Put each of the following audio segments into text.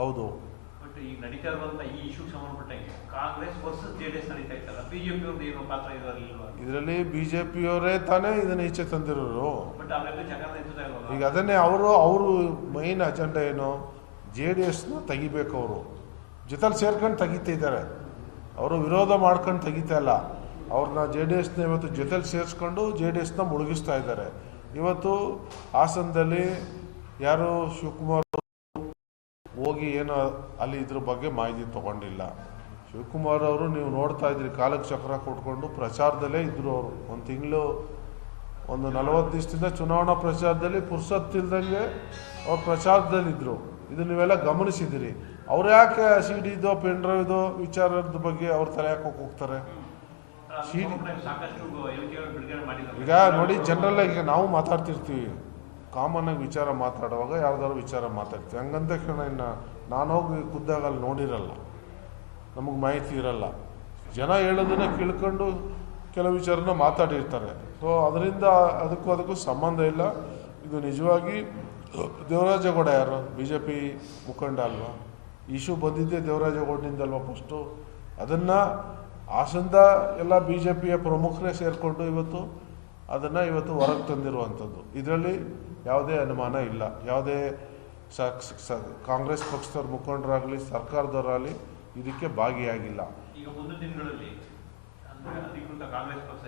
ಹೌದು. ಬಟ್ ಈಗ ನಡೀತಾ ಇರುವಂಥ ಈ ಇಶ್ಯೂಗೆ ಸಂಬಂಧಪಟ್ಟಂಗೆ ಕಾಂಗ್ರೆಸ್ ವರ್ಸಸ್ JDS ನಡೀತಾ ಇತ್ತಲ್ಲ, BJP ಅವ್ರದ್ದು ಏನೋ ಪಾತ್ರ ಇದರಲ್ಲಿ BJP-ಯವರೇ ತಾನೇ ಇದನ್ನ ಈಚೆ ತಂದಿರೋರು. ಬಟ್ ಅವೆಲ್ಲ ಜಗನ್ನ ಎತ್ತುತ್ತಾ ಇಲ್ವಲ್ಲ. ಈಗ ಅದನ್ನೇ ಅವರು ಮೈನ್ ಅಜೆಂಡಾ ಏನು, JDS-ನ ತೆಗಿಬೇಕು. ಅವರು ಜೊತೆಲಿ ಸೇರ್ಕೊಂಡು ತೆಗಿತಾ ಇದ್ದಾರೆ, ಅವರು ವಿರೋಧ ಮಾಡ್ಕೊಂಡು ತೆಗಿತಾ ಇಲ್ಲ. ಅವ್ರನ್ನ JDS-ನ ಇವತ್ತು ಜೊತೆಲಿ ಸೇರಿಸ್ಕೊಂಡು JDS-ನ ಮುಳುಗಿಸ್ತಾ ಇದ್ದಾರೆ. ಇವತ್ತು ಹಾಸನದಲ್ಲಿ ಯಾರು ಶಿವಕುಮಾರ್ ಹೋಗಿ ಏನೋ ಅಲ್ಲಿ ಇದ್ರ ಬಗ್ಗೆ ಮಾಹಿತಿ ತಗೊಂಡಿಲ್ಲ. ಶಿವಕುಮಾರ್ ಅವರು ನೀವು ನೋಡ್ತಾ ಇದ್ರಿ, ಕಾಲಕ್ಕೆ ಚಕ್ರ ಕೊಟ್ಕೊಂಡು ಪ್ರಚಾರದಲ್ಲೇ ಇದ್ರು. ಅವರು ಒಂದು ತಿಂಗಳು, ಒಂದು 40 ದಿವಸದಿಂದ ಚುನಾವಣಾ ಪ್ರಚಾರದಲ್ಲಿ ಪುರ್ಸತ್ತಿಲ್ದಂಗೆ ಅವ್ರು ಪ್ರಚಾರದಲ್ಲಿದ್ದರು. ಇದು ನೀವೆಲ್ಲ ಗಮನಿಸಿದ್ದೀರಿ. ಅವ್ರು ಯಾಕೆ CD-ದೋ ಪೆನ್ ಡ್ರೈವ್ದೋ ವಿಚಾರದ ಬಗ್ಗೆ ಅವ್ರ ತಲೆ ಹಾಕೋಕೆ ಹೋಗ್ತಾರೆ? ಈಗ ನೋಡಿ, ಜನರಲ್ಲ ಈಗ ನಾವು ಮಾತಾಡ್ತಿರ್ತೀವಿ, ಕಾಮನ್ ಆಗಿ ವಿಚಾರ ಮಾತಾಡುವಾಗ ಯಾವ್ದಾದ್ರು ವಿಚಾರ ಮಾತಾಡ್ತೀವಿ. ಹಂಗಂತ ಇನ್ನು ನಾನು ಹೋಗಿ ಖುದ್ದಾಗ ಅಲ್ಲಿ ನೋಡಿರಲ್ಲ, ನಮಗೆ ಮಾಹಿತಿ ಇರಲ್ಲ. ಜನ ಹೇಳೋದನ್ನ ಕೇಳ್ಕೊಂಡು ಕೆಲವು ವಿಚಾರನ ಮಾತಾಡಿರ್ತಾರೆ. ಸೊ ಅದರಿಂದ ಅದಕ್ಕೂ ಸಂಬಂಧ ಇಲ್ಲ. ಇದು ನಿಜವಾಗಿ ದೇವರಾಜೇಗೌಡ ಯಾರು BJP ಮುಖಂಡ ಅಲ್ವಾ? ಇಶ್ಯೂ ಬಂದಿದ್ದೆ ದೇವರಾಜೇಗೌಡನಿಂದಲ್ವಾ ಫಸ್ಟು? ಅದನ್ನು ಹಾಸನದ ಎಲ್ಲ BJP-ಯ ಪ್ರಮುಖರೇ ಸೇರಿಕೊಂಡು ಇವತ್ತು ಹೊರಗೆ ತಂದಿರುವಂಥದ್ದು. ಇದರಲ್ಲಿ ಯಾವುದೇ ಅನುಮಾನ ಇಲ್ಲ. ಯಾವುದೇ ಕಾಂಗ್ರೆಸ್ ಪಕ್ಷದವ್ರ ಮುಖಂಡರಾಗಲಿ ಸರ್ಕಾರದವರಾಗಲಿ ಇದಕ್ಕೆ ಭಾಗಿಯಾಗಿಲ್ಲ. ಈಗ ಮುಂದಿನ ದಿನಗಳಲ್ಲಿ ಅಧಿಕೃತ ಕಾಂಗ್ರೆಸ್ ಪಕ್ಷ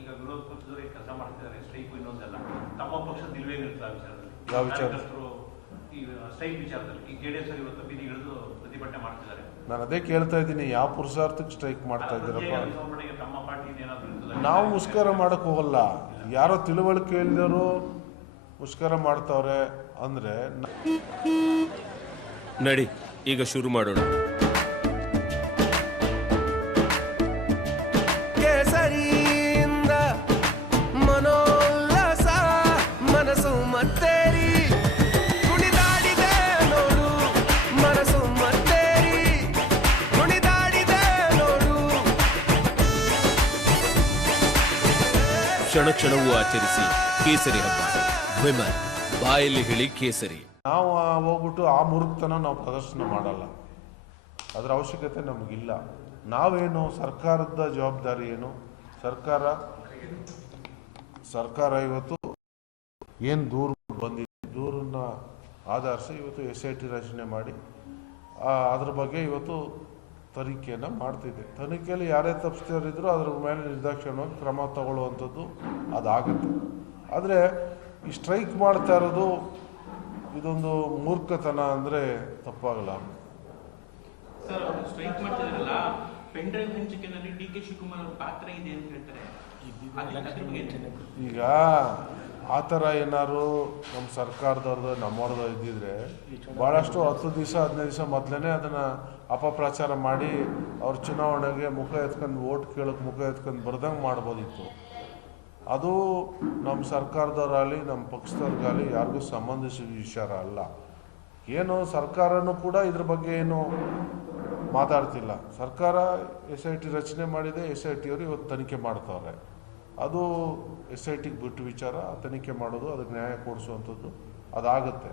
ಈಗ ವಿರೋಧ ಪಕ್ಷದವರಿಗೆ ಕೆಲಸ ಮಾಡ್ತಿದ್ದಾರೆ, ಸ್ಟ್ರೈಕ್ ಇನ್ನೊಂದೆಲ್ಲ ತಮ್ಮ ಪಕ್ಷದ ನಿಲುವೇನು ಇರ್ತದೆ ವಿಚಾರದಲ್ಲಿ? ಯಾವ ವಿಚಾರ? ಈ ಸ್ಟ್ರೈಕ್ ವಿಚಾರದಲ್ಲಿ ಈಗ JDS ಅವರು ಇವತ್ತು ಬೀದಿಗಿಳಿದು ಪ್ರತಿಭಟನೆ ಮಾಡ್ತಿದ್ದಾರೆ. ನಾನು ಅದೇ ಕೇಳ್ತಾ ಇದ್ದೀನಿ, ಯಾವ ಪುರುಷಾರ್ಥಕ್ಕೆ ಸ್ಟ್ರೈಕ್ ಮಾಡ್ತಾ ಇದ್ದೀರಪ್ಪ? ತಮ್ಮ ಪಾರ್ಟಿ ಏನಾದರೂ ನಾವು ಮುಷ್ಕರ ಮಾಡಕ್ಕೆ ಹೋಗಲ್ಲ. ಯಾರೋ ತಿಳುವಳಿಕೆ ಇಲ್ದವರು ಮುಷ್ಕರ ಮಾಡ್ತಾವ್ರೆ ಅಂದರೆ ನಡಿ ಈಗ ಶುರು ಮಾಡೋಣ. ಕೇಸರಿಯಿಂದ ಮನೋಲ್ಲಾಸ ಮನಸ್ಸು ಮತ್ತೇರಿ ಕುಣಿದಾಡಿದೆ ನೋಡು, ಮನಸ್ಸು ಮತ್ತೇರಿ ಕುಣಿದಾಡಿದೆ ನೋಡು. ಕ್ಷಣ ಕ್ಷಣವೂ ಆಚರಿಸಿ ಕೇಸರಿ ಹಬ್ಬ. ವಿಮಲ್ ಬಾಯಲ್ಲಿ ಹೇಳಿ ಕೇಸರಿ. ನಾವು ಹೋಗ್ಬಿಟ್ಟು ಆ ಮುರುಕ್ತನ ನಾವು ಪ್ರದರ್ಶನ ಮಾಡಲ್ಲ, ಅದರ ಅವಶ್ಯಕತೆ ನಮಗಿಲ್ಲ. ನಾವೇನು, ಸರ್ಕಾರದ ಜವಾಬ್ದಾರಿ ಏನು? ಸರ್ಕಾರ ಇವತ್ತು ಏನು ದೂರು ಬಂದಿದೆ, ದೂರನ್ನ ಆಧರಿಸಿ ಇವತ್ತು SIT ರಚನೆ ಮಾಡಿ ಅದ್ರ ಬಗ್ಗೆ ಇವತ್ತು ತನಿಖೆಯನ್ನು ಮಾಡ್ತಿದೆ. ತನಿಖೆಯಲ್ಲಿ ಯಾರೇ ತಪ್ಪಿಸ್ತಾರಿದ್ರು ಅದ್ರ ಮೇಲೆ ನಿರ್ದಾಕ್ಷಿಣ್ಯವಾಗಿ ಕ್ರಮ ತಗೊಳ್ಳುವಂಥದ್ದು ಅದಾಗುತ್ತೆ. ಆದರೆ ಈ ಸ್ಟ್ರೈಕ್ ಮಾಡ್ತಾ ಇರೋದು ಇದೊಂದು ಮೂರ್ಖತನ ಅಂದರೆ ತಪ್ಪಾಗಲ್ಲ. ಸರ್, ಸ್ಟ್ರೈಕ್ ಮಾಡ್ತಿದ್ರಲ್ಲ, ಪೆನ್ ಡ್ರೈವ್ ಹಂಚಿಕೆನಲ್ಲಿ DK ಶಿವಕುಮಾರ್ ಅವರ ಪಾತ್ರ ಇದೆ ಅಂತ ಹೇಳ್ತಾರೆ. ಈಗ ಆ ಥರ ಏನಾದ್ರು ನಮ್ಮ ಸರ್ಕಾರದವ್ರದ್ದು ನಮ್ಮವ್ರದ್ದು ಇದ್ದಿದ್ರೆ ಭಾಳಷ್ಟು 10 ದಿವಸ 15 ದಿವಸ ಮೊದಲೇ ಅದನ್ನು ಅಪಪ್ರಚಾರ ಮಾಡಿ ಅವ್ರ ಚುನಾವಣೆಗೆ ಮುಖ ಎತ್ಕೊಂಡು ಓಟ್ ಕೇಳೋಕ್ಕೆ ಮುಖ ಎತ್ಕೊಂಡು ಬರ್ದಂಗೆ ಮಾಡ್ಬೋದಿತ್ತು. ಅದು ನಮ್ಮ ಸರ್ಕಾರದವರಾಗಲಿ ನಮ್ಮ ಪಕ್ಷದವ್ರಿಗಾಗಲಿ ಯಾರಿಗೂ ಸಂಬಂಧಿಸಿದ ವಿಚಾರ ಅಲ್ಲ. ಏನು ಸರ್ಕಾರನೂ ಕೂಡ ಇದ್ರ ಬಗ್ಗೆ ಏನು ಮಾತಾಡ್ತಿಲ್ಲ. ಸರ್ಕಾರ SIT ರಚನೆ ಮಾಡಿದೆ, SIT-ಯವರು ಇವತ್ತು ತನಿಖೆ ಮಾಡ್ತಾವ್ರೆ. ಅದು SIT-ಗೆ ಬಿಟ್ಟು ವಿಚಾರ. ತನಿಖೆ ಮಾಡೋದು, ಅದಕ್ಕೆ ನ್ಯಾಯ ಕೊಡಿಸುವಂಥದ್ದು ಅದಾಗುತ್ತೆ.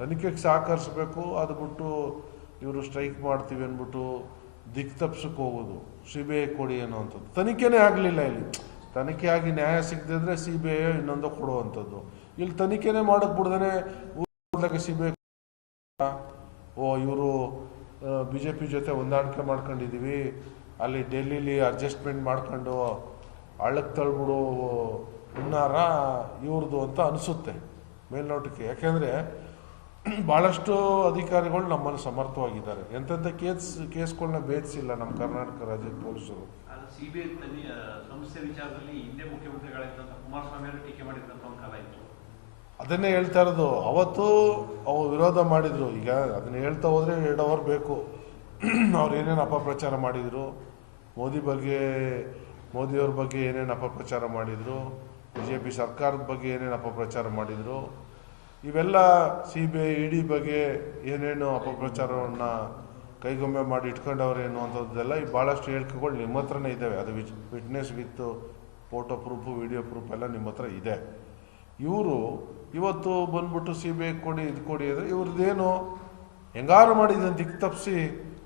ತನಿಖೆಗೆ ಸಹಕರಿಸಬೇಕು. ಅದು ಬಿಟ್ಟು ಇವರು ಸ್ಟ್ರೈಕ್ ಮಾಡ್ತೀವಿ ಅಂದ್ಬಿಟ್ಟು ದಿಕ್ಕು ತಪ್ಪಿಸಕ್ಕೆ ಹೋಗೋದು, CBI ಕೊಡಿ ಅನ್ನೋವಂಥದ್ದು. ತನಿಖೆನೇ ಆಗಲಿಲ್ಲ ಇಲ್ಲಿ. ತನಿಖೆ ಆಗಿ ನ್ಯಾಯ ಸಿಗದಿದ್ರೆ CBI ಇನ್ನೊಂದು ಕೊಡುವಂಥದ್ದು. ಇಲ್ಲಿ ತನಿಖೆನೇ ಮಾಡೋಕ್ಕೆ ಬಿಡ್ದೇ CBI ಇವರು BJP ಜೊತೆ ಹೊಂದಾಣಿಕೆ ಮಾಡ್ಕೊಂಡಿದ್ದೀವಿ, ಅಲ್ಲಿ ಡೆಲ್ಲಿಲಿ ಅಡ್ಜಸ್ಟ್ಮೆಂಟ್ ಮಾಡ್ಕೊಂಡು ಹಳ್ಳಕ್ಕೆ ತಳ್ಬಿಡು ಹುನ್ನಾರ ಇವ್ರದ್ದು ಅಂತ ಅನಿಸುತ್ತೆ ಮೇಲ್ನೋಟಕ್ಕೆ. ಯಾಕೆಂದರೆ ಭಾಳಷ್ಟು ಅಧಿಕಾರಿಗಳು ನಮ್ಮಲ್ಲಿ ಸಮರ್ಥವಾಗಿದ್ದಾರೆ. ಎಂತೆಂಥ ಕೇಸ್ಗಳನ್ನ ಭೇದಿಸಿಲ್ಲ ನಮ್ಮ ಕರ್ನಾಟಕ ರಾಜ್ಯದ ಪೊಲೀಸರು. CBI ಸಂಸ್ಥೆ ವಿಚಾರದಲ್ಲಿ ಹಿಂದೆ ಮುಖ್ಯಮಂತ್ರಿಗಳಿದ್ದಂಥ ಕುಮಾರಸ್ವಾಮಿ ಅವರು ಟೀಕೆ ಮಾಡಿದಂಥ ಒಂದು ಕಾಲ ಇತ್ತು. ಅದನ್ನೇ ಹೇಳ್ತಾ ಇರೋದು. ಅವತ್ತು ಅವ್ರು ವಿರೋಧ ಮಾಡಿದರು. ಈಗ ಅದನ್ನ ಹೇಳ್ತಾ ಹೋದರೆ 2 ಅವರ್ ಬೇಕು. ಅವ್ರು ಏನೇನು ಅಪಪ್ರಚಾರ ಮಾಡಿದರು, ಮೋದಿಯವ್ರ ಬಗ್ಗೆ ಏನೇನು ಅಪಪ್ರಚಾರ ಮಾಡಿದರು, BJP ಸರ್ಕಾರದ ಬಗ್ಗೆ ಏನೇನು ಅಪಪ್ರಚಾರ ಮಾಡಿದರು, ಇವೆಲ್ಲ CBI ED ಬಗ್ಗೆ ಏನೇನು ಅಪಪ್ರಚಾರವನ್ನು ಕೈಗೊಮ್ಮೆ ಮಾಡಿ ಇಟ್ಕೊಂಡವ್ರೇನು ಅಂಥದ್ದೆಲ್ಲ ಈ ಭಾಳಷ್ಟು ಹೇಳಿಕೆಗಳು ನಿಮ್ಮ ಹತ್ರನೇ ಇದ್ದಾವೆ. ಅದು witness with photo proof, video proof ಎಲ್ಲ ನಿಮ್ಮ ಹತ್ರ ಇದೆ. ಇವರು ಇವತ್ತು ಬಂದ್ಬಿಟ್ಟು CBI ಕೊಡಿ ಇದು ಕೊಡಿ ಅಂದರೆ ಇವ್ರದ್ದೇನು ಹೆಂಗಾರು ಮಾಡಿ ಇದನ್ನು ದಿಕ್ಕು ತಪ್ಪಿಸಿ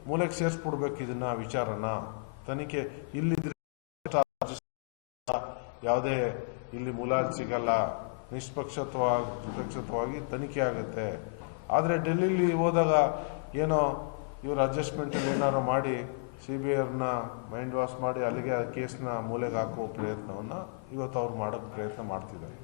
ಮೂಲೆಗೆ ಸೇರಿಸ್ಬಿಡ್ಬೇಕು ಇದನ್ನ ವಿಚಾರನ. ತನಿಖೆ ಇಲ್ಲಿದ್ರೆ ಯಾವುದೇ ಇಲ್ಲಿ ಮುಲಾಜ್ ಸಿಗಲ್ಲ, ನಿಷ್ಪಕ್ಷಪಾತವಾಗಿ ತನಿಖೆ ಆಗುತ್ತೆ. ಆದರೆ ಡೆಲ್ಲಿಲಿ ಹೋದಾಗ ಏನೋ ಇವರು ಅಡ್ಜಸ್ಟ್ಮೆಂಟಲ್ಲಿ ಏನಾರು ಮಾಡಿ CBIನ ಮೈಂಡ್ ವಾಶ್ ಮಾಡಿ ಅಲ್ಲಿಗೆ ಆ ಕೇಸ್ನ ಮೂಲೆಗೆ ಹಾಕುವ ಪ್ರಯತ್ನವನ್ನು ಇವತ್ತು ಅವ್ರು ಮಾಡೋಕ್ಕೆ ಪ್ರಯತ್ನ ಮಾಡ್ತಿದ್ದಾರೆ.